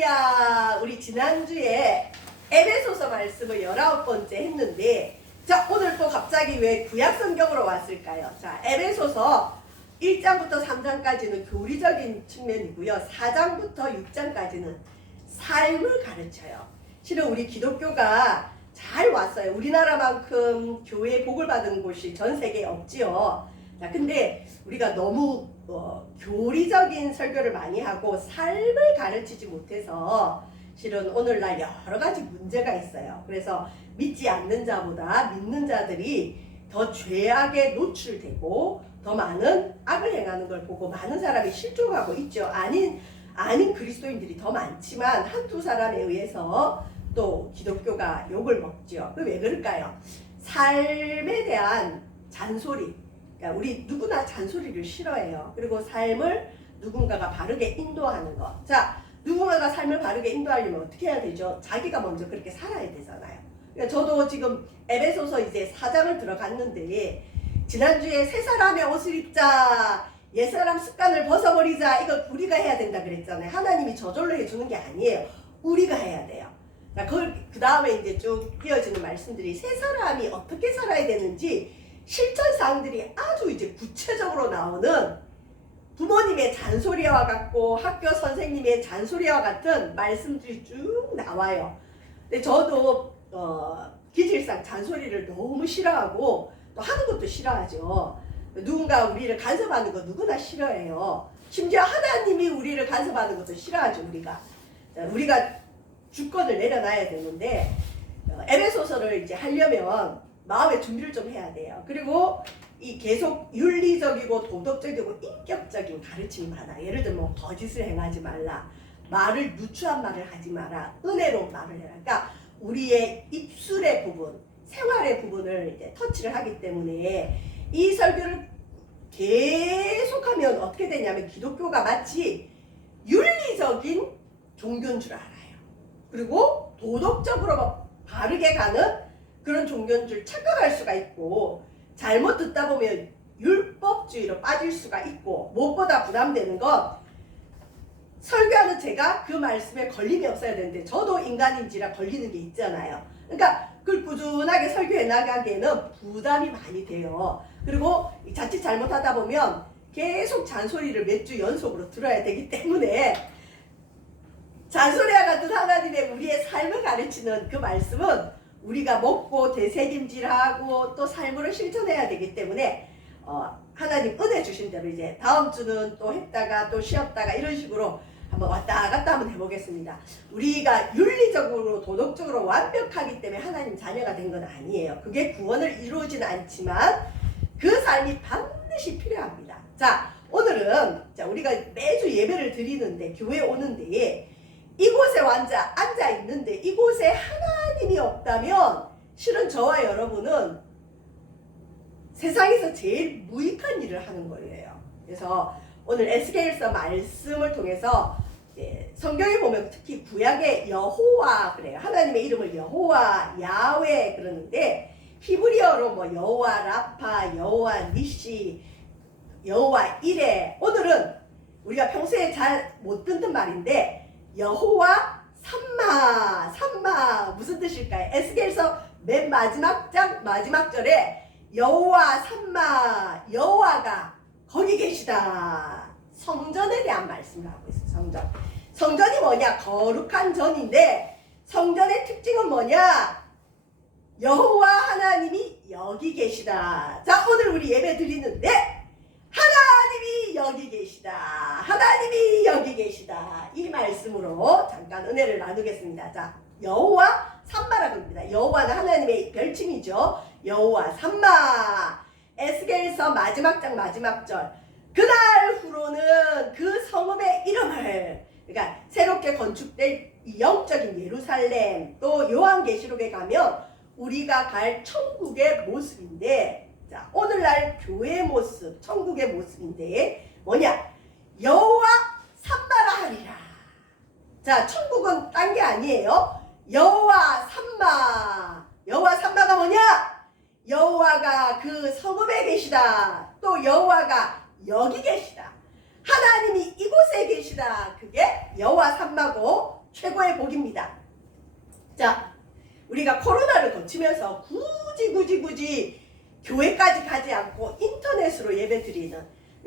할렐루야. 우리 지난주에 에베소서 말씀을 19번째 했는데, 자, 오늘 또 갑자기 왜 구약성경으로 왔을까요? 자, 에베소서 1장부터 3장까지는 교리적인 측면이고요. 4장부터 6장까지는 삶을 가르쳐요. 실은 우리 기독교가 잘 왔어요. 우리나라만큼 교회 복을 받은 곳이 전 세계에 없지요. 자, 근데 우리가 너무 교리적인 설교를 많이 하고 삶을 가르치지 못해서 실은 오늘날 여러 가지 문제가 있어요. 그래서 믿지 않는 자보다 믿는 자들이 더 죄악에 노출되고 더 많은 악을 행하는 걸 보고 많은 사람이 실족하고 있죠. 아닌 그리스도인들이 더 많지만 한두 사람에 의해서 또 기독교가 욕을 먹죠. 왜 그럴까요? 삶에 대한 잔소리. 그러니까 우리 누구나 잔소리를 싫어해요. 그리고 삶을 누군가가 바르게 인도하는 것. 자, 누군가가 삶을 바르게 인도하려면 어떻게 해야 되죠? 자기가 먼저 그렇게 살아야 되잖아요. 그러니까 저도 지금 에베소서 이제 4장을 들어갔는데, 지난주에 새 사람의 옷을 입자, 옛사람 습관을 벗어버리자, 이거 우리가 해야 된다 그랬잖아요. 하나님이 저절로 해주는 게 아니에요. 우리가 해야 돼요. 자, 그 다음에 이제 쭉 이어지는 말씀들이 새 사람이 어떻게 살아야 되는지 실천사항들이 아주 이제 구체적으로 나오는, 부모님의 잔소리와 같고 학교 선생님의 잔소리와 같은 말씀들이 쭉 나와요. 근데 저도 기질상 잔소리를 너무 싫어하고 또 하는 것도 싫어하죠. 누군가 우리를 간섭하는 거 누구나 싫어해요. 심지어 하나님이 우리를 간섭하는 것도 싫어하죠. 우리가 주권을 내려놔야 되는데, 에베소서를 이제 하려면 마음의 준비를 좀 해야 돼요. 그리고 이 계속 윤리적이고 도덕적이고 인격적인 가르침이 많아. 예를 들면 뭐 거짓을 행하지 말라, 말을 누추한 말을 하지 마라, 은혜로운 말을 해라. 그러니까 우리의 입술의 부분, 생활의 부분을 이제 터치를 하기 때문에 이 설교를 계속하면 어떻게 되냐면 기독교가 마치 윤리적인 종교인 줄 알아요. 그리고 도덕적으로 바르게 가는 그런 종교인 줄 착각할 수가 있고, 잘못 듣다 보면 율법주의로 빠질 수가 있고, 무엇보다 부담되는 건 설교하는 제가 그 말씀에 걸림이 없어야 되는데 저도 인간인지라 걸리는 게 있잖아요. 그러니까 그걸 꾸준하게 설교해 나가기에는 부담이 많이 돼요. 그리고 자칫 잘못하다 보면 계속 잔소리를 몇 주 연속으로 들어야 되기 때문에, 잔소리와 같은 하나님의 우리의 삶을 가르치는 그 말씀은 우리가 먹고 되새김질하고 또 삶으로 실천해야 되기 때문에 하나님 은혜 주신 대로 이제 다음 주는 또 했다가 또 쉬었다가 이런 식으로 한번 왔다 갔다 한번 해보겠습니다. 우리가 윤리적으로 도덕적으로 완벽하기 때문에 하나님 자녀가 된 건 아니에요. 그게 구원을 이루어지는 않지만 그 삶이 반드시 필요합니다. 자, 오늘은 우리가 매주 예배를 드리는데, 교회에 오는데 이곳에 앉아 있는데 이곳에 하나님이 없다면 실은 저와 여러분은 세상에서 제일 무익한 일을 하는 거예요. 그래서 오늘 에스겔서 말씀을 통해서 성경에 보면 특히 구약의 여호와 그래요. 하나님의 이름을 여호와, 야훼 그러는데 히브리어로 뭐 여호와 라파, 여호와 니시, 여호와 이레. 오늘은 우리가 평소에 잘 못 듣는 말인데 여호와 삼마 무슨 뜻일까요? 에스겔서 맨 마지막 장 마지막 절에 여호와 삼마, 여호와가 거기 계시다. 성전에 대한 말씀을 하고 있어요. 성전이 뭐냐? 거룩한 전인데 성전의 특징은 뭐냐? 여호와 하나님이 여기 계시다. 자, 오늘 우리 예배 드리는데 하나님이 여기 계시다. 하나님이 여기 계시다. 이 말씀으로 잠깐 은혜를 나누겠습니다. 자, 여호와 삼마라고 합니다. 여호와는 하나님의 별칭이죠. 여호와 삼마. 에스겔서 마지막 장 마지막 절. 그날 후로는 그 성읍의 이름을, 그러니까 새롭게 건축될 이 영적인 예루살렘, 또 요한계시록에 가면 우리가 갈 천국의 모습인데, 자, 오늘날 교회의 모습, 천국의 모습인데 뭐냐? 여호와 삼마라 하리라. 자, 천국은 딴 게 아니에요. 여호와 삼마. 여호와 삼마가 뭐냐? 여호와가 그 성읍에 계시다. 또 여호와가 여기 계시다. 하나님이 이곳에 계시다. 그게 여호와 삼마고 최고의 복입니다. 자, 우리가 코로나를 거치면서 굳이 교회까지 가지 않고 인터넷으로 예배 드리는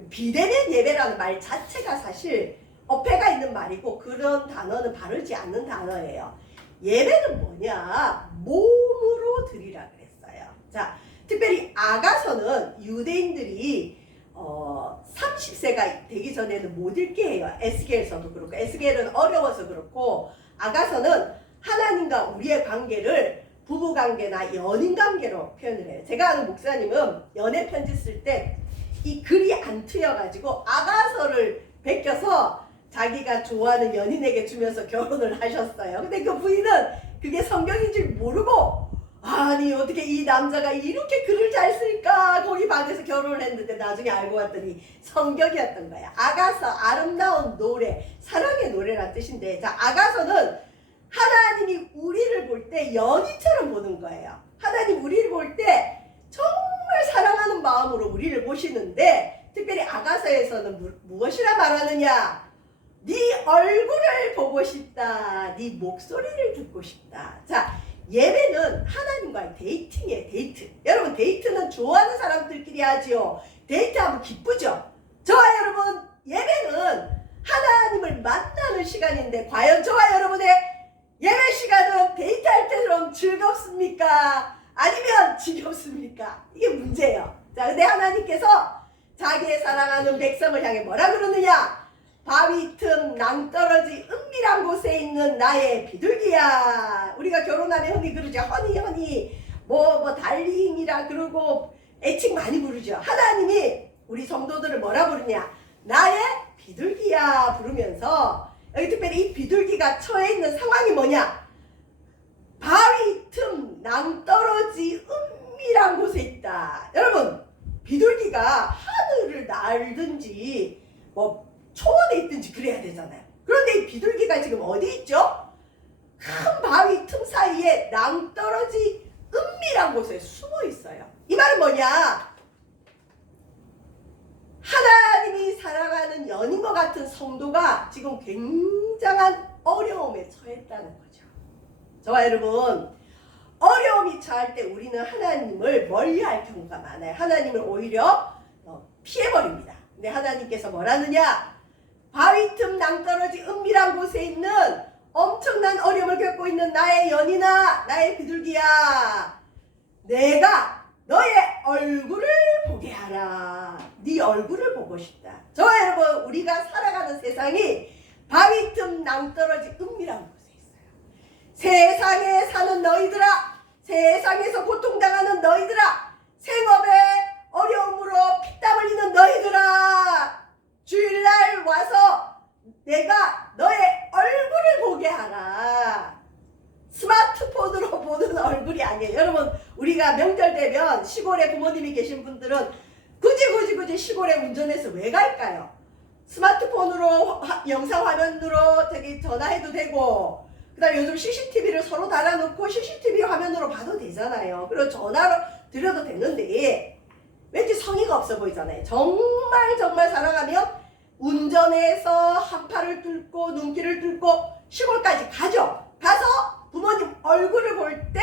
비대면 예배라는 말 자체가 사실 어폐가 있는 말이고 그런 단어는 바르지 않는 단어예요. 예배는 뭐냐? 몸으로 드리라 그랬어요. 자, 특별히 아가서는 유대인들이 30세가 되기 전에는 못 읽게 해요. 에스겔서도 그렇고 에스겔은 어려워서 그렇고 아가서는 하나님과 우리의 관계를 부부관계나 연인관계로 표현을 해요. 제가 아는 목사님은 연애 편지 쓸 때 이 글이 안 트여가지고 아가서를 베껴서 자기가 좋아하는 연인에게 주면서 결혼을 하셨어요. 근데 그 부인은 그게 성경인 줄 모르고 아니 어떻게 이 남자가 이렇게 글을 잘 쓸까 거기 반해서 결혼을 했는데 나중에 알고 봤더니 성경이었던 거야. 아가서 아름다운 노래, 사랑의 노래란 뜻인데 자 아가서는 하나님이 우리를 볼 때 연인처럼 보는 거예요. 하나님 우리를 볼 때 정말 사랑하는 마음으로 우리를 보시는데 특별히 아가서에서는 무엇이라 말하느냐? 네 얼굴을 보고 싶다. 네 목소리를 듣고 싶다. 자, 예배는 하나님과의 데이팅이에요. 데이트. 여러분 데이트는 좋아하는 사람들끼리 하지요. 데이트하면 기쁘죠. 저와 여러분 예배는 하나님을 만나는 시간인데 과연 저와 여러분의 예배 시간은 데이트할 때처럼 즐겁습니까? 아니면 지겹습니까? 이게 문제예요. 자, 근데 하나님께서 자기의 사랑하는 백성을 향해 뭐라 그러느냐? 바위 틈 낭떠러지 은밀한 곳에 있는 나의 비둘기야. 우리가 결혼하면 흔히 그러죠. 허니 뭐 달링이라 그러고 애칭 많이 부르죠. 하나님이 우리 성도들을 뭐라 부르냐? 나의 비둘기야 부르면서 여기 특별히 이 비둘기가 처해 있는 상황이 뭐냐? 바위 틈 낭떠러지 은밀한 곳에 있다. 여러분 비둘기가 하늘을 날든지 뭐 초원에 있든지 그래야 되잖아요. 그런데 이 비둘기가 지금 어디 있죠? 큰 바위 틈 사이에 낭떠러지 은밀한 곳에 숨어 있어요. 이 말은 뭐냐? 하나님이 사랑하는 연인과 같은 성도가 지금 굉장한 어려움에 처했다는 거죠. 저와 여러분 어려움이 처할 때 우리는 하나님을 멀리할 경우가 많아요. 하나님을 오히려 피해버립니다. 근데 하나님께서 뭐라느냐? 바위 틈 낭떠러지 은밀한 곳에 있는 엄청난 어려움을 겪고 있는 나의 연인아, 나의 비둘기야, 내가 너의 얼굴을 보게 하라. 네 얼굴을 보고 싶다. 저와 여러분 우리가 살아가는 세상이 바위 틈 낭떠러지 은밀한 곳에 있어요. 세상에 사는 너희들아, 세상에서 고통당하는 너희들아, 생업에 어려움으로 피땀 흘리는 너희들아, 주일날 와서 내가 너의 얼굴을 보게 하라. 스마트폰으로 보는 얼굴이 아니에요. 여러분 우리가 명절 되면 시골에 부모님이 계신 분들은 굳이 시골에 운전해서 왜 갈까요? 스마트폰으로 영상 화면으로 저기 전화해도 되고 그 다음에 요즘 CCTV를 서로 달아놓고 CCTV 화면으로 봐도 되잖아요. 그리고 전화로 드려도 되는데 왠지 성의가 없어 보이잖아요. 정말 사랑하면 운전해서 한팔을 뚫고 눈길을 뚫고 시골까지 가죠. 가서 부모님 얼굴을 볼 때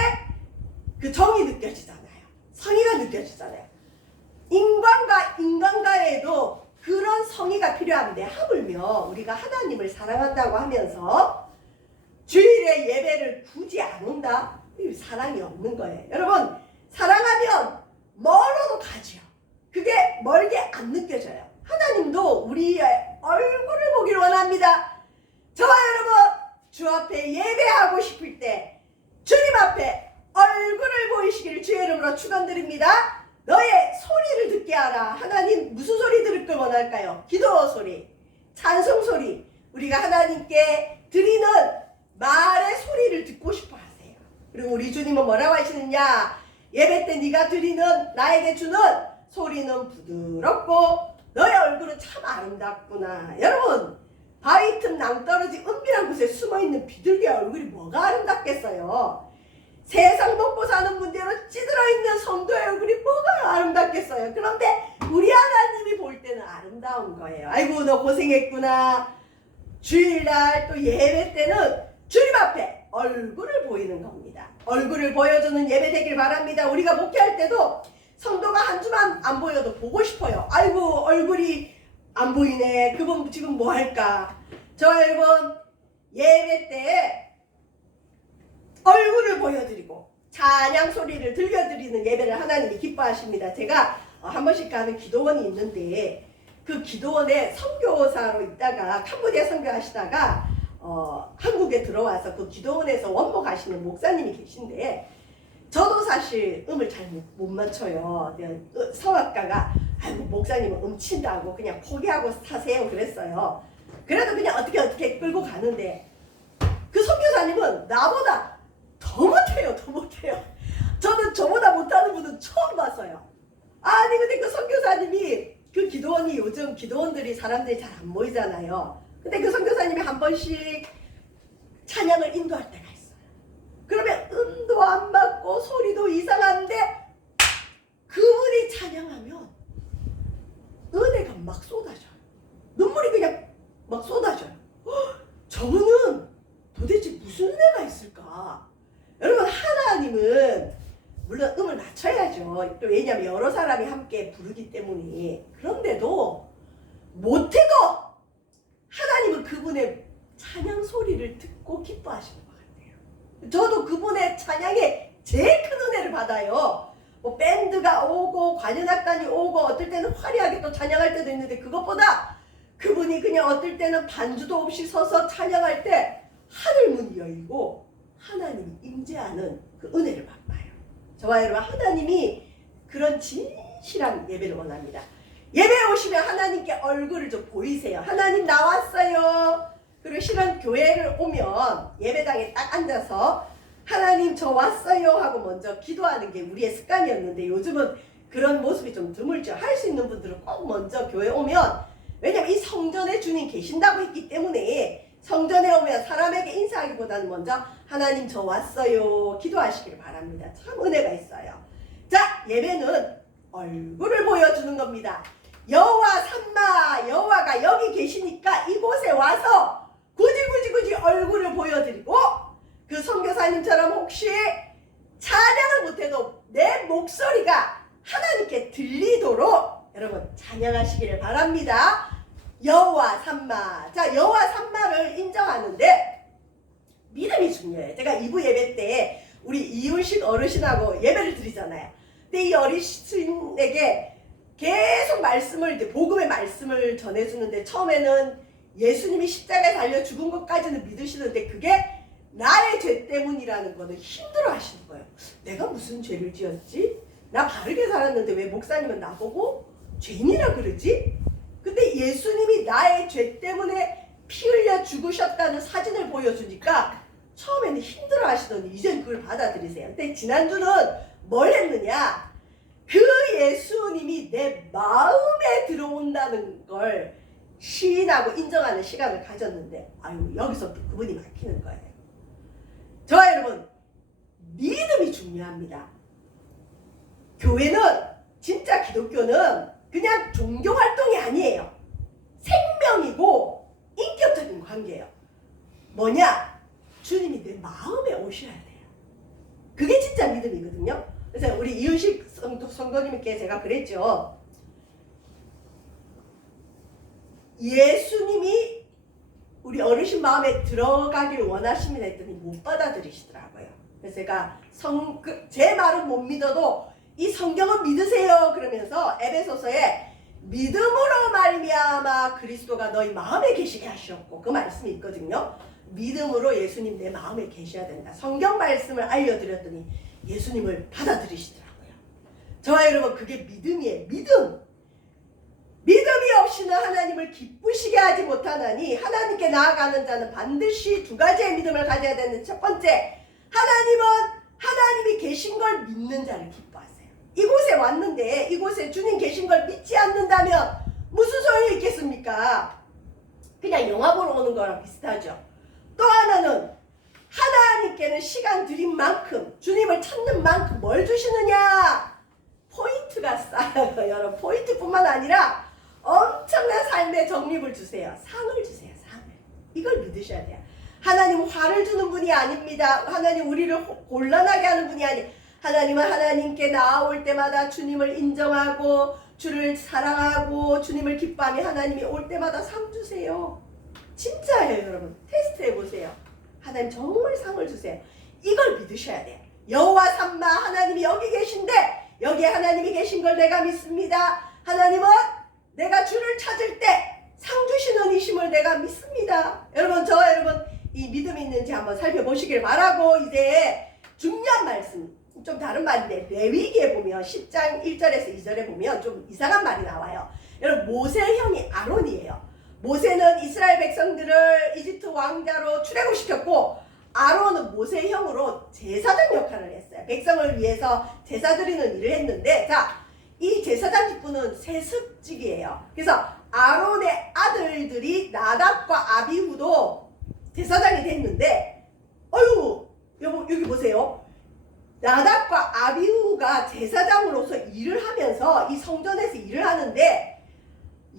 그 정이 느껴지잖아요. 성의가 느껴지잖아요. 인간과 인간과에도 그런 성의가 필요한데 하물며 우리가 하나님을 사랑한다고 하면서 주일에 예배를 굳이 안 온다? 사랑이 없는 거예요. 여러분 사랑하면 멀어도 가죠. 그게 멀게 안 느껴져요. 하나님도 우리의 얼굴을 보기를 원합니다. 저와 여러분 주 앞에 예배하고 싶을 때 주님 앞에 얼굴을 보이시기를 주의 이름으로 축원드립니다. 너의 소리를 듣게 하라. 하나님 무슨 소리 들을 걸 원할까요? 기도 소리, 찬송 소리. 우리가 하나님께 드리는 말의 소리를 듣고 싶어 하세요. 그리고 우리 주님은 뭐라고 하시느냐? 예배 때 네가 드리는 나에게 주는 소리는 부드럽고 너의 얼굴은 참 아름답구나. 여러분 바위 틈 낭떠러지 은밀한 곳에 숨어있는 비둘기의 얼굴이 뭐가 아름답겠어요? 세상 먹고 사는 문제로 찌들어 있는 성도의 얼굴이 뭐가 아름답겠어요. 그런데 우리 하나님이 볼 때는 아름다운 거예요. 아이고 너 고생했구나. 주일날 또 예배 때는 주님 앞에 얼굴을 보이는 겁니다. 얼굴을 보여주는 예배 되길 바랍니다. 우리가 목회할 때도 성도가 한 주만 안 보여도 보고 싶어요. 아이고 얼굴이 안 보이네. 그분 지금 뭐 할까? 저 여러분 예배 때 얼굴을 보여드리고 찬양 소리를 들려드리는 예배를 하나님이 기뻐하십니다. 제가 한 번씩 가는 기도원이 있는데 그 기도원에 선교사로 있다가 캄보디아 선교하시다가 한국에 들어와서 그 기도원에서 원목하시는 목사님이 계신데 저도 사실 음을 잘 못 맞춰요. 성악가가 아이고 목사님은 음친다고 그냥 포기하고 사세요 그랬어요. 그래도 그냥 어떻게 끌고 가는데 그 선교사님은 나보다 더 못해요. 더 못해요. 저는 저보다 못하는 분은 처음 봤어요. 아니 근데 그 선교사님이 그 기도원이 요즘 기도원들이 사람들이 잘 안 모이잖아요. 근데 그 선교사님이 한 번씩 찬양을 인도할 때가 있어요. 그러면 음도 안 맞고 소리도 이상한데 그분이 찬양하면 은혜가 막 쏟아져요. 눈물이 그냥 막 쏟아져요. 저분은 도대체 무슨 은혜가 있을까? 여러분 하나님은 물론 음을 낮춰야죠. 또 왜냐하면 여러 사람이 함께 부르기 때문에. 그런데도 못해도 하나님은 그분의 찬양 소리를 듣고 기뻐하시는 것 같아요. 저도 그분의 찬양에 제일 큰 은혜를 받아요. 뭐 밴드가 오고 관현악단이 오고 어떨 때는 화려하게 또 찬양할 때도 있는데 그것보다 그분이 그냥 어떨 때는 반주도 없이 서서 찬양할 때 하늘 문이 열리고 하나님이 임재하는 그 은혜를 받아요. 저와 여러분 하나님이 그런 진실한 예배를 원합니다. 예배에 오시면 하나님께 얼굴을 좀 보이세요. 하나님 나왔어요. 그리고 실은 교회를 오면 예배당에 딱 앉아서 하나님 저 왔어요 하고 먼저 기도하는 게 우리의 습관이었는데 요즘은 그런 모습이 좀 드물죠. 할 수 있는 분들은 꼭 먼저 교회 오면 왜냐면 이 성전에 주님 계신다고 했기 때문에 성전에 오면 사람에게 인사하기보다는 먼저 하나님 저 왔어요 기도하시길 바랍니다. 참 은혜가 있어요. 자 예배는 얼굴을 보여주는 겁니다. 여호와 삼마 여호와가 여기 계시니까 이곳에 와서 굳이 얼굴을 보여드리고 그 선교사님처럼 혹시 찬양을 못해도 내 목소리가 하나님께 들리도록 여러분 찬양하시기를 바랍니다. 여호와 삼마. 자 여호와 삼마를 인정하는데 믿음이 중요해요. 제가 2부 예배 때 우리 이윤식 어르신하고 예배를 드리잖아요. 근데 이 어르신에게 계속 말씀을 이제 복음의 말씀을 전해주는데 처음에는 예수님이 십자가에 달려 죽은 것까지는 믿으시는데 그게 나의 죄 때문이라는 거는 힘들어 하시는 거예요. 내가 무슨 죄를 지었지? 나 바르게 살았는데 왜 목사님은 나보고 죄인이라 그러지? 근데 예수님이 나의 죄 때문에 피 흘려 죽으셨다는 사진을 보여주니까 처음에는 힘들어 하시더니 이젠 그걸 받아들이세요. 근데 지난주는 뭘 했느냐? 그 예수님이 내 마음에 들어온다는 걸 시인하고 인정하는 시간을 가졌는데 아유 여기서부터 그분이 막히는 거예요. 저와 여러분 믿음이 중요합니다. 교회는 진짜 기독교는 그냥 종교활동이 아니에요. 생명이고 인격적인 관계예요. 뭐냐? 주님이 내 마음에 오셔야 돼요. 그게 진짜 믿음이거든요. 그래서 우리 이윤식 성도님께 제가 그랬죠. 예수님이 우리 어르신 마음에 들어가길 원하십니다 했더니 못 받아들이시더라고요. 그래서 제가 제 말은 못 믿어도 이 성경은 믿으세요 그러면서 에베소서에 믿음으로 말미암아 그리스도가 너희 마음에 계시게 하셨고 그 말씀이 있거든요. 믿음으로 예수님 내 마음에 계셔야 된다. 성경 말씀을 알려드렸더니 예수님을 받아들이시더라고요. 저와 여러분 그게 믿음이에요. 믿음이 없이는 하나님을 기쁘시게 하지 못하나니 하나님께 나아가는 자는 반드시 두 가지의 믿음을 가져야 되는 첫 번째 하나님은 하나님이 계신 걸 믿는 자를 기뻐하세요. 이곳에 왔는데 이곳에 주님 계신 걸 믿지 않는다면 무슨 소용이 있겠습니까? 그냥 영화 보러 오는 거랑 비슷하죠. 또 하나는 하나님께는 시간 드린 만큼 주님을 찾는 만큼 뭘 주시느냐? 포인트가 쌓여요. 여러분, 포인트뿐만 아니라 엄청난 삶의 정립을 주세요. 상을 주세요. 상을. 이걸 믿으셔야 돼요. 하나님 화를 주는 분이 아닙니다. 하나님 우리를 곤란하게 하는 분이 아니에요. 하나님은 하나님께 나아올 때마다 주님을 인정하고 주를 사랑하고 주님을 기뻐하며 하나님이 올 때마다 상 주세요. 진짜예요. 여러분, 테스트 해보세요. 하나님 정말 상을 주세요. 이걸 믿으셔야 돼요. 여호와 삼마, 하나님이 여기 계신데 여기에 하나님이 계신 걸 내가 믿습니다. 하나님은 내가 주를 찾을 때 상 주시는 이심을 내가 믿습니다. 여러분, 여러분 이 믿음이 있는지 한번 살펴보시길 바라고, 이제 중요한 말씀, 좀 다른 말인데 레위기에 보면 10장 1절에서 2절에 보면 좀 이상한 말이 나와요. 여러분, 모세의 형이 아론이에요. 모세는 이스라엘 백성들을 이집트 왕자로 출애굽시켰고, 아론은 모세의 형으로 제사장 역할을 했어요. 백성을 위해서 제사 드리는 일을 했는데, 자, 이 제사장 직분은 세습직이에요. 그래서 아론의 아들들이 나답과 아비후도 제사장이 됐는데, 여기 보세요. 나답과 아비후가 제사장으로서 일을 하면서 이 성전에서 일을 하는데,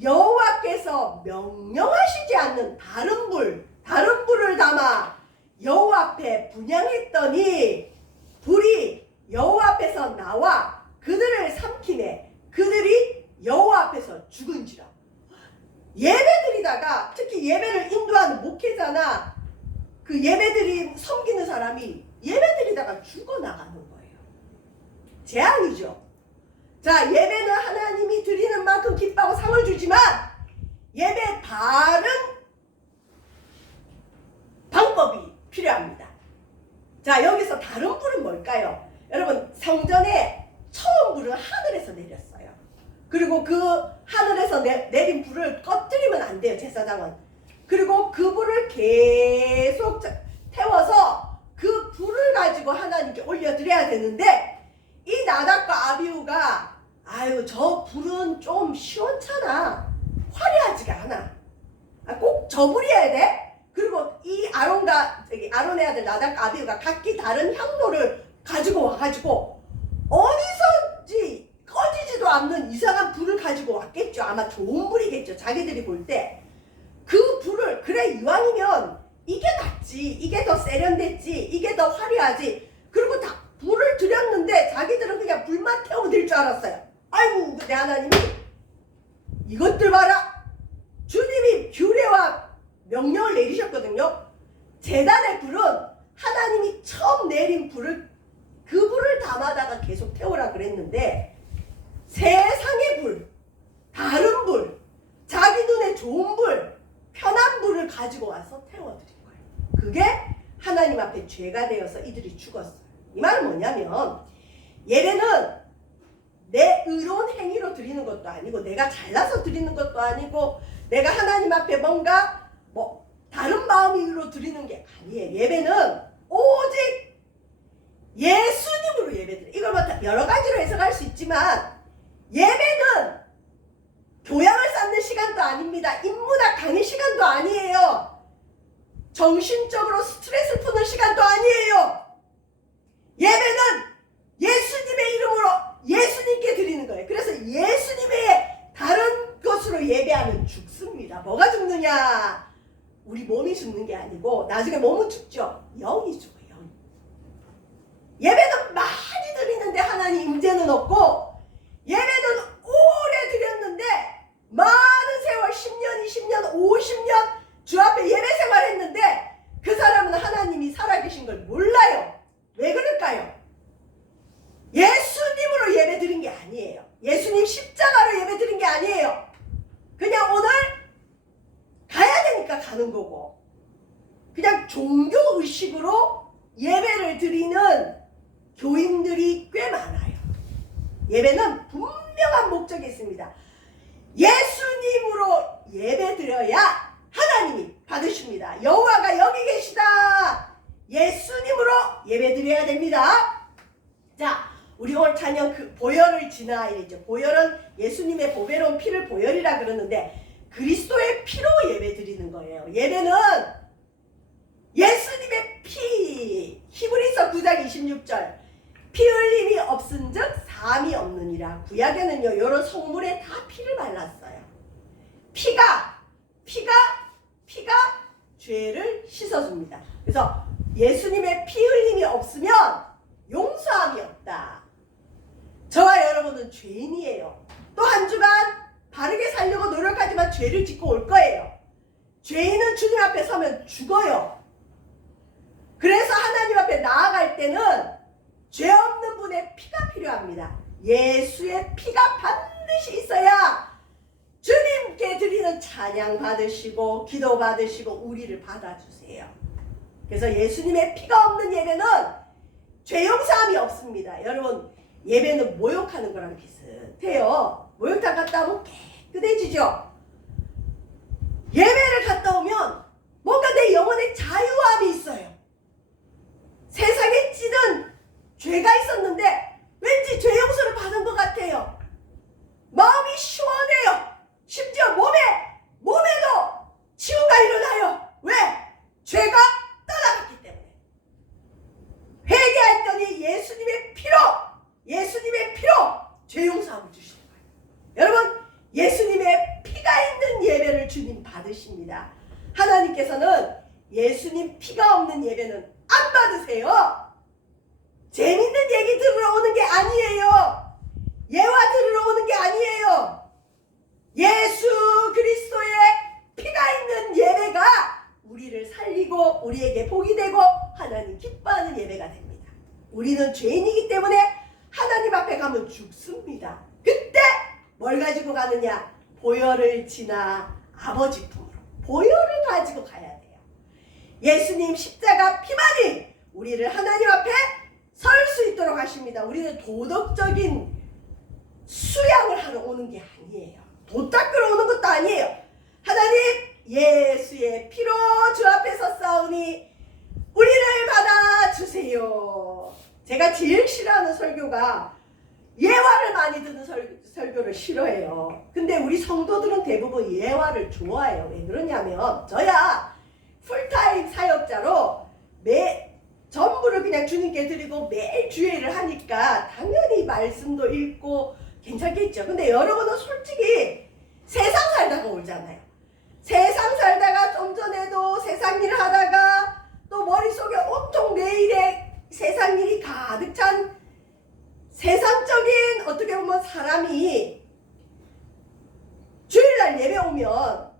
여호와께서 명령하시지 않는 다른 불을 담아 여호와 앞에 분향했더니 불이 여호와 앞에서 나와 그들을 삼키매 그들이 여호와 앞에서 죽은지라. 예배드리다가, 특히 예배를 인도하는 목회자나 그 예배드리 섬기는 사람이 예배드리다가 죽어나가는 거예요. 재앙이죠. 자, 예배는 하나님이 드리는 만큼 기뻐하고 상을 주지만 예배 다른 방법이 필요합니다. 자, 여기서 다른 불은 뭘까요? 여러분, 성전에 처음 불은 하늘에서 내렸어요. 그리고 그 하늘에서 내린 불을 꺼뜨리면 안 돼요, 제사장은. 그리고 그 불을 계속 태워서 그 불을 가지고 하나님께 올려드려야 되는데, 이 나답과 아비후가 저 불은 좀 시원찮아, 화려하지가 않아, 꼭 저 불이어야 돼? 그리고 이 아론의 아들 나답과 아비후가 각기 다른 향로를 가지고 와가지고 어디서인지 꺼지지도 않는 이상한 불을 가지고 왔겠죠. 아마 좋은 불이겠죠. 자기들이 볼 때 그 불을, 그래 이왕이면 이게 낫지, 이게 더 세련됐지, 이게 더 화려하지, 그리고 다 불을 드렸는데 자기들은 그냥 불만 태워드릴 줄 알았어요. 아이고, 근데 하나님이 이것들 봐라, 주님이 규례와 명령을 내리셨거든요. 제단의 불은 하나님이 처음 내린 불을, 그 불을 담아다가 계속 태우라 그랬는데, 세상의 불, 다른 불, 자기 눈에 좋은 불, 편한 불을 가지고 와서 태워드린 거예요. 그게 하나님 앞에 죄가 되어서 이들이 죽었어요. 이 말은 뭐냐면, 예배는 내 의로운 행위로 드리는 것도 아니고, 내가 잘나서 드리는 것도 아니고, 내가 하나님 앞에 뭔가 다른 마음으로 드리는 게 아니에요. 예배는 오직 예수님으로 예배드려요. 이걸 여러 가지로 해석할 수 있지만, 예배는 교양을 쌓는 시간도 아닙니다. 인문학 강의 시간도 아니에요. 정신적으로 스트레스 푸는 시간도 아니에요. 예배는 예수님의 이름으로 예수님께 드리는 거예요. 그래서 예수님의 다른 것으로 예배하면 죽습니다. 뭐가 죽느냐? 우리 몸이 죽는 게 아니고, 나중에 몸은 죽죠. 영이 죽어요. 영이. 예배는 많이 드리는데 하나님 임재는 없고, 예배는 오래 드렸는데 많은 세월, 10년, 20년, 50년 주 앞에 예배 생활했는데 그 사람은 하나님이 살아계신 걸 몰라요. 왜 그럴까요? 예수님으로 예배 드린 게 아니에요. 예수님 십자가로 예배 드린 게 아니에요. 그냥 오늘 가야 되니까 가는 거고, 그냥 종교의식으로 예배를 드리는 교인들이 꽤 많아요. 예배는 분명한 목적이 있습니다. 예수님으로 예배 드려야 하나님이 받으십니다. 여호와가 여기 계시다. 예수님으로 예배 드려야 됩니다. 자, 우리 오늘 찬양 그 보혈을 지나 이랬죠. 보혈은 예수님의 보배로운 피를 보혈이라 그러는데, 그리스도의 피로 예배 드리는 거예요. 예배는 예수님의 피, 히브리서 9장 16절 피 흘림이 없은즉 사함이 없느니라. 구약에는요 이런 성물에 다 피를 발랐어요. 피가 죄를 씻어줍니다. 그래서 예수님의 피 흘림이 없으면 용서함이 없다. 저와 여러분은 죄인이에요. 또 한 주간 바르게 살려고 노력하지만 죄를 짓고 올 거예요. 죄인은 주님 앞에 서면 죽어요. 그래서 하나님 앞에 나아갈 때는 죄 없는 분의 피가 필요합니다. 예수의 피가 반드시 있어야 주님께 드리는 찬양 받으시고 기도 받으시고 우리를 받아주세요. 그래서 예수님의 피가 없는 예배는 죄 용서함이 없습니다. 여러분 예배는 모욕하는 거랑 비슷해요. 목욕탕 갔다 오면 깨끗해지죠. 예배를 갔다 오면 뭔가 내 영혼에 자유함이 있어요. 세상에 찌든 죄가 있었는데 왠지 죄 용서를 받은 것 같아요. 마음이 시원해요. 심지어 몸에도 치유가 일어나요. 왜? 죄가 떠나갔기 때문에. 회개했더니 예수님의 피로 죄 용서함을 주시는 거예요. 여러분 예수님의 피가 있는 예배를 주님 받으십니다. 하나님께서는 예수님 피가 없는 예배는 안 받으세요. 재밌는 얘기 들으러 오는 게 아니에요. 예화 들으러 오는 게 아니에요. 예수 그리스도의 피가 있는 예배가 우리를 살리고 우리에게 복이 되고 하나님 기뻐하는 예배가 됩니다. 우리는 죄인이기 때문에 하나님 앞에 가면 죽습니다. 그때 뭘 가지고 가느냐? 보혈을 지나 아버지 품으로 보혈을 가지고 가야 돼요. 예수님 십자가 피만이 우리를 하나님 앞에 설 수 있도록 하십니다. 우리는 도덕적인 수양을 하러 오는 게 아니에요. 도 닦으러 오는 것도 아니에요. 하나님 예수의 피로 주 앞에 섰사오니 우리를 받아주세요. 제가 제일 싫어하는 설교가 예화를 많이 듣는 설교를 싫어해요. 근데 우리 성도들은 대부분 예화를 좋아해요. 왜 그러냐면 저야 풀타임 사역자로 전부를 그냥 주님께 드리고 매일 주일을 하니까 당연히 말씀도 읽고 괜찮겠죠. 근데 여러분은 솔직히 세상 살다가 오잖아요. 세상 살다가 좀 전에도 세상 일을 하다가 또 머릿속에 온통 내일의 세상 일이 가득 찬 세상적인 어떻게 보면 사람이 주일날 예배 오면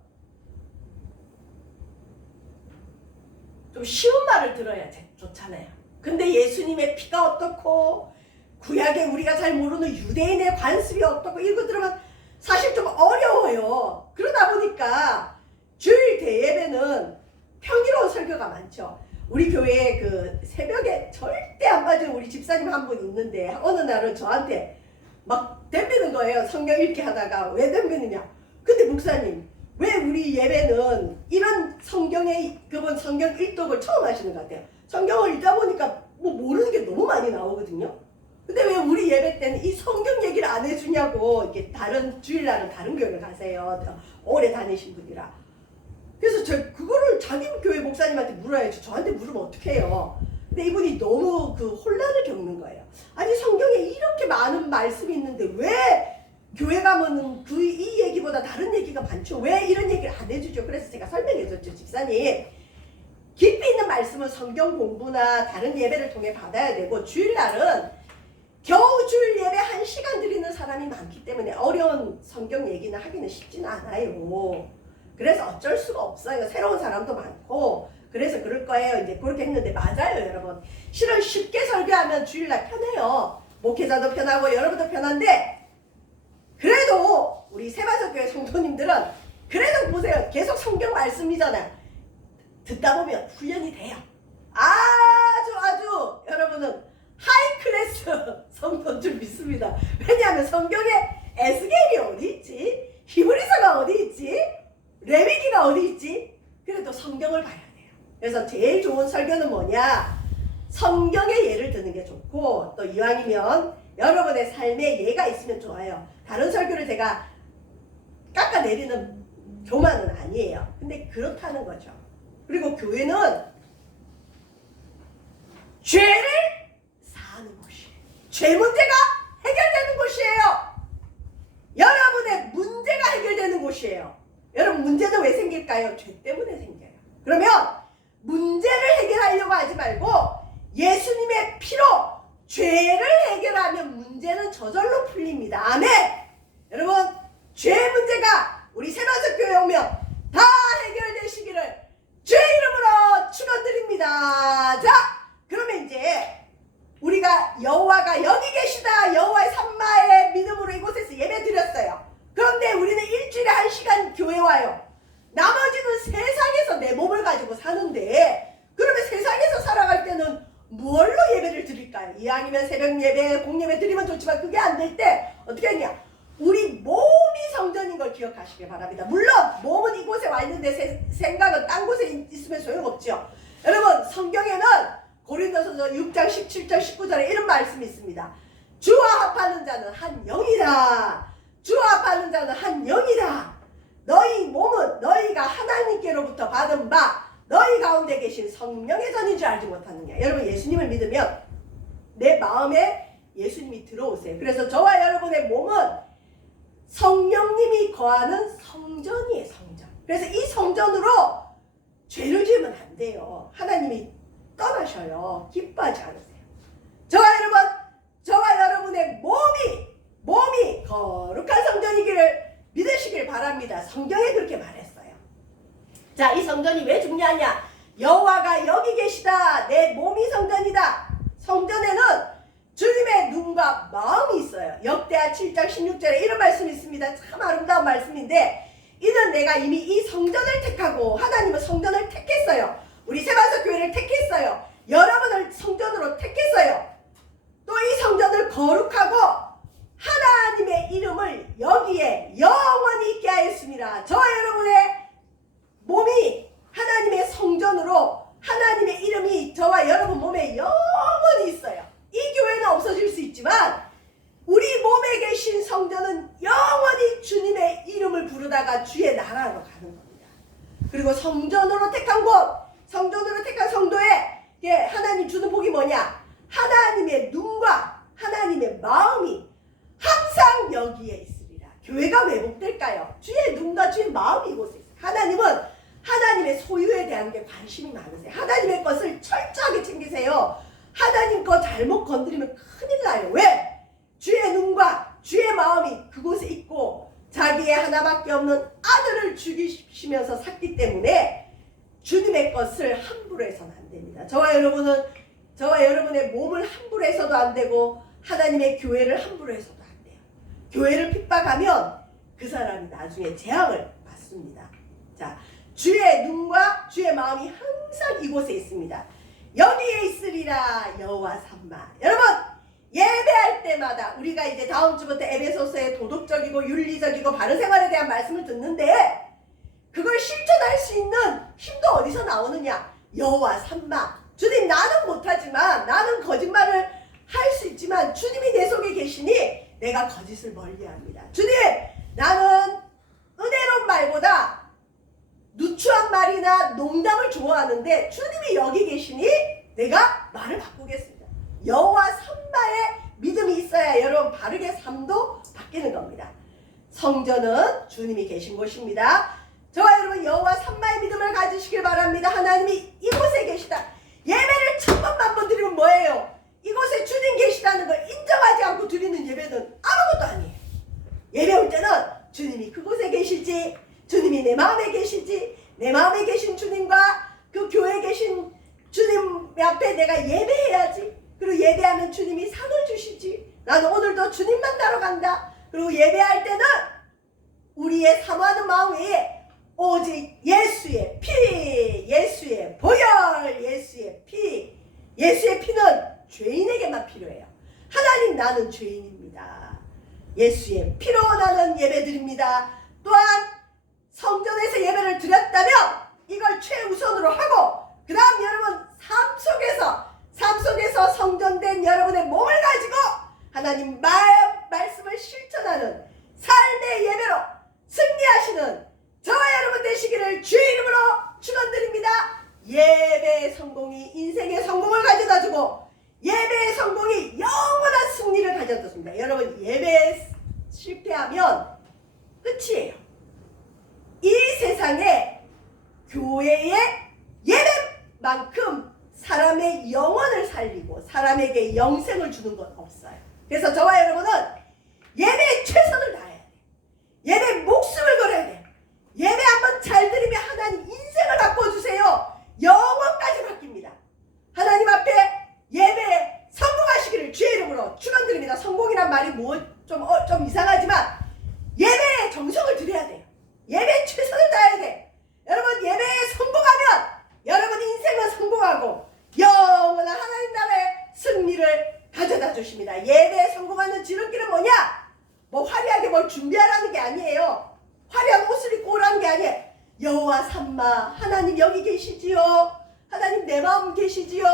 좀 쉬운 말을 들어야 좋잖아요. 근데 예수님의 피가 어떻고 구약에 우리가 잘 모르는 유대인의 관습이 어떻고 이거 들으면 사실 좀 어려워요. 그러다 보니까 주일 대예배는 평화로운 설교가 많죠. 우리 교회에 그 새벽에 절대 안 빠지는 우리 집사님 한 분 있는데 어느 날은 저한테 막 덤비는 거예요. 성경 읽기 하다가 왜 덤비느냐. 근데 목사님 왜 우리 예배는 이런 성경의 그분 성경 일독을 처음 하시는 것 같아요. 성경을 읽다 보니까 뭐 모르는 게 너무 많이 나오거든요. 근데 왜 우리 예배 때는 이 성경 얘기를 안 해주냐고. 이렇게 다른 주일날은 다른 교회를 가세요. 오래 다니신 분이라. 그래서 그거를 자기 교회 목사님한테 물어야지 저한테 물으면 어떡해요. 근데 이분이 너무 그 혼란을 겪는 거예요. 아니 성경에 이렇게 많은 말씀이 있는데 왜 교회 가면은 이 얘기보다 다른 얘기가 많죠. 왜 이런 얘기를 안 해주죠. 그래서 제가 설명해줬죠. 집사님 깊이 있는 말씀은 성경 공부나 다른 예배를 통해 받아야 되고 주일날은 겨우 주일 예배 1시간 드리는 사람이 많기 때문에 어려운 성경 얘기는 하기는 쉽지는 않아요. 그래서 어쩔 수가 없어요. 새로운 사람도 많고 그래서 그럴 거예요. 이제 그렇게 했는데 맞아요 여러분. 실은 쉽게 설교하면 주일날 편해요. 목회자도 편하고 여러분도 편한데 그래도 우리 세바석교회 성도님들은 그래도 보세요. 계속 성경 말씀이잖아요. 듣다 보면 훈련이 돼요. 아주 여러분은 하이 클래스 성도인 줄 믿습니다. 왜냐하면 성경에 에스겔이 어디 있지? 히브리서가 어디 있지? 레위기가 어디 있지? 그래도 성경을 봐야 돼요. 그래서 제일 좋은 설교는 뭐냐? 성경의 예를 드는 게 좋고 또 이왕이면 여러분의 삶에 예가 있으면 좋아요. 다른 설교를 제가 깎아내리는 교만은 아니에요. 근데 그렇다는 거죠. 그리고 교회는 죄를 죄 문제가 해결되는 곳이에요. 여러분의 문제가 해결되는 곳이에요. 여러분 문제는 왜 생길까요? 죄 때문에 생겨요. 그러면 문제를 해결하려고 하지 말고 예수님의 피로 죄를 해결하면 문제는 저절로 풀립니다. 아멘. 여러분 죄 문제가 우리 세마석교회 오면 다 해결되시기를 주의 이름으로 축원드립니다. 자, 그러면 이제 우리가 여호와가 여기 계시다, 여호와의 산마의 믿음으로 이곳에서 예배 드렸어요. 그런데 우리는 일주일에 1시간 교회 와요. 나머지는 세상에서 내 몸을 가지고 사는데, 그러면 세상에서 살아갈 때는 무엇로 예배를 드릴까요? 이왕이면 새벽 예배, 공예배 드리면 좋지만 그게 안 될 때 어떻게 하냐? 우리 몸이 성전인 걸 기억하시길 바랍니다. 물론 몸은 이곳에 와 있는데 생각은 딴 곳에 있으면 소용없죠. 여러분 성경에는 고린도서서 6장 17절 19절에 이런 말씀이 있습니다. 주와 합하는 자는 한 영이다. 주와 합하는 자는 한 영이다. 너희 몸은 너희가 하나님께로부터 받은 바 너희 가운데 계신 성령의 전인 줄 알지 못하느냐. 여러분 예수님을 믿으면 내 마음에 예수님이 들어오세요. 그래서 저와 여러분의 몸은 성령님이 거하는 성전이에요. 성전. 그래서 이 성전으로 죄를 지으면 안 돼요. 하나님이 떠나셔요. 기뻐하지 않으세요. 저와 여러분의 몸이 거룩한 성전이기를 믿으시길 바랍니다. 성경에 그렇게 말했어요. 자, 이 성전이 왜 중요하냐? 여호와가 여기 계시다. 내 몸이 성전이다. 성전에는 주님의 눈과 마음이 있어요. 역대하 7장 16절에 이런 말씀이 있습니다. 참 아름다운 말씀인데, 이는 내가 이미 이 성전을 택하고, 하나님은 성전을 택했어요. 우리 세바석 교회를 택했어요. 여러분을 성전으로 택했어요. 또 이 성전을 거룩하고 하나님의 이름을 여기에 영원히 있게 하였습니다. 저와 여러분의 몸이 하나님의 성전으로 하나님의 이름이 저와 여러분 몸에 영원히 있어요. 이 교회는 없어질 수 있지만 우리 몸에 계신 성전은 영원히 주님의 이름을 부르다가 주의 나라로 가는 겁니다. 그리고 성전으로 택한 곳, 성전으로 택한 성도에 하나님 주는 복이 뭐냐? 하나님의 눈과 하나님의 마음이 항상 여기에 있으리라. 교회가 왜 복될까요? 주의 눈과 주의 마음이 이곳에 있어요. 하나님은 하나님의 소유에 대한 게 관심이 많으세요. 하나님의 것을 철저하게 챙기세요. 하나님 거 잘못 건드리면 큰일 나요. 왜? 주의 눈과 주의 마음이 그곳에 있고 자기의 하나밖에 없는 아들을 죽이시면서 샀기 때문에 주님의 것을 함부로 해서는 안 됩니다. 저와 여러분의 몸을 함부로 해서도 안 되고 하나님의 교회를 함부로 해서도 안 돼요. 교회를 핍박하면 그 사람이 나중에 재앙을 받습니다. 자, 주의 눈과 주의 마음이 항상 이곳에 있습니다. 여기에 있으리라 여호와 삼마. 여러분 예배할 때마다 우리가 이제 다음 주부터 에베소서의 도덕적이고 윤리적이고 바른 생활에 대한 말씀을 듣는데, 그걸 실천할 수 있는 힘도 어디서 나오느냐? 여호와 삼마. 주님, 나는 못하지만, 나는 거짓말을 할 수 있지만 주님이 내 속에 계시니 내가 거짓을 멀리합니다. 주님, 나는 은혜로운 말보다 누추한 말이나 농담을 좋아하는데 주님이 여기 계시니 내가 말을 바꾸겠습니다. 여호와 삼마의 믿음이 있어야 여러분 바르게 삶도 바뀌는 겁니다. 성전은 주님이 계신 곳입니다. 저와 여러분 여호와 삼마의 믿음을 가지시길 바랍니다. 하나님이 이곳에 계시다. 예배를 1000번만 드리면 뭐예요? 이곳에 주님 계시다는 걸 인정하지 않고 드리는 예배는 아무것도 아니에요. 예배 올 때는 주님이 그곳에 계실지, 주님이 내 마음에 계실지, 내 마음에 계신 주님과 그 교회에 계신 주님 앞에 내가 예배해야지. 그리고 예배하면 주님이 상을 주시지. 나는 오늘도 주님 만나러 간다. 그리고 예배할 때는 우리의 사모하는 마음이 오직 예수의 피, 예수의 보혈, 예수의 피. 예수의 피는 죄인에게만 필요해요. 하나님, 나는 죄인입니다. 예수의 피로 나는 예배드립니다. 또한 성전에서 예배를 드렸다면 이걸 최우선으로 하고, 그 다음 여러분 삶 속에서 성전된 여러분의 몸을 가지고 하나님 말씀을 실천하는 삶의 예배로 승리하시는 저와 여러분 되시기를 주의 이름으로 축원드립니다. 예배의 성공이 인생의 성공을 가져다주고 예배의 성공이 영원한 승리를 사람의 영혼을 살리고 사람에게 영생을 주는 건 없어요. 그래서 저와 여러분은 예배에 최선을 다해야 돼. 예배에 목숨을 걸어야 돼. 예배 한번 잘 드리면 하나님 인생을 바꿔주세요. 영원까지 바뀝니다. 하나님 앞에 예배에 성공하시기를 주의 이름으로 축원드립니다. 성공이란 말이 좀 이상하지만 예배에 정성을 들여야 돼요. 예배에 최선을 다해야 돼. 여러분 예배에 성공하면 여러분 인생은 성공하고 영원한 하나님 나라의 승리를 가져다 주십니다. 예배에 성공하는 지름길은 뭐냐? 뭐 화려하게 뭘 준비하라는 게 아니에요. 화려한 옷을 입고 오라는 게 아니에요. 여호와 삼마 하나님 여기 계시지요. 하나님 내 마음 계시지요.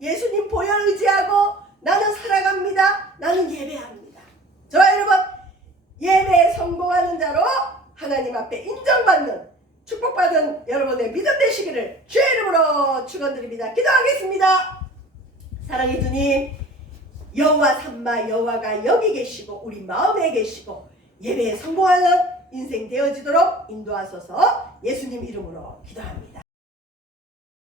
예수님 보혈 의지하고 나는 살아갑니다. 나는 예배합니다. 저와 여러분 예배에 성공하는 자로 하나님 앞에 인정받는 축복받은 여러분의 믿음 되시기를 주의 이름으로 축원드립니다. 기도하겠습니다. 사랑의 주님, 여호와 삼마 여호와가 여기 계시고 우리 마음에 계시고 예배에 성공하는 인생 되어지도록 인도하소서. 예수님 이름으로 기도합니다.